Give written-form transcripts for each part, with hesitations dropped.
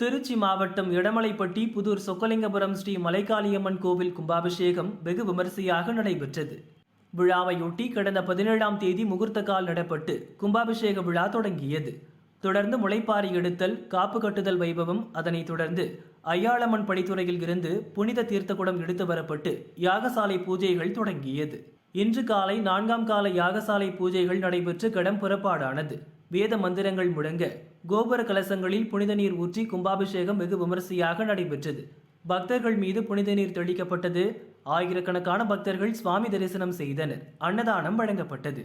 திருச்சி மாவட்டம் இடமலைப்பட்டி புதூர் சொக்கலிங்கபுரம் ஸ்ரீ மலைக்காளியம்மன் கோவில் கும்பாபிஷேகம் வெகு விமரிசையாக நடைபெற்றது. விழாவையொட்டி கடந்த 17ஆம் தேதி முகூர்த்த கால் நடப்பட்டு கும்பாபிஷேக விழா தொடங்கியது. தொடர்ந்து முளைப்பாரி எடுத்தல், காப்பு கட்டுதல் வைபவம், அதனைத் தொடர்ந்து ஐயாளம்மன் படித்துறையில் இருந்து புனித தீர்த்தகுடம் எடுத்து வரப்பட்டு யாகசாலை பூஜைகள் தொடங்கியது. இன்று காலை 4ஆம் கால யாகசாலை பூஜைகள் நடைபெற்று கடம் புறப்பாடானது. வேத மந்திரங்கள் முழங்க கோபுர கலசங்களில் புனித நீர் ஊற்றி கும்பாபிஷேகம் வெகு விமரிசையாக நடைபெற்றது. பக்தர்கள் மீது புனித நீர் தெளிக்கப்பட்டது. ஆயிரக்கணக்கான பக்தர்கள் சுவாமி தரிசனம் செய்தனர். அன்னதானம் வழங்கப்பட்டது.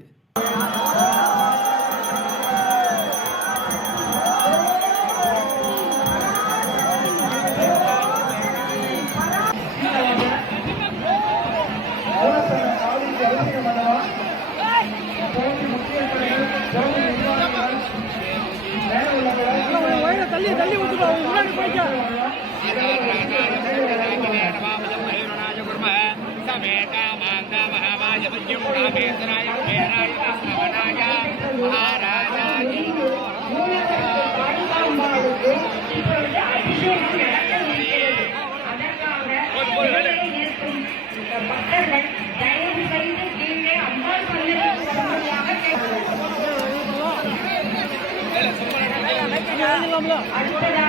தள்ளி தள்ளி விட்டுப்பா முன்னாடி போய்க்க அடுத்ததாக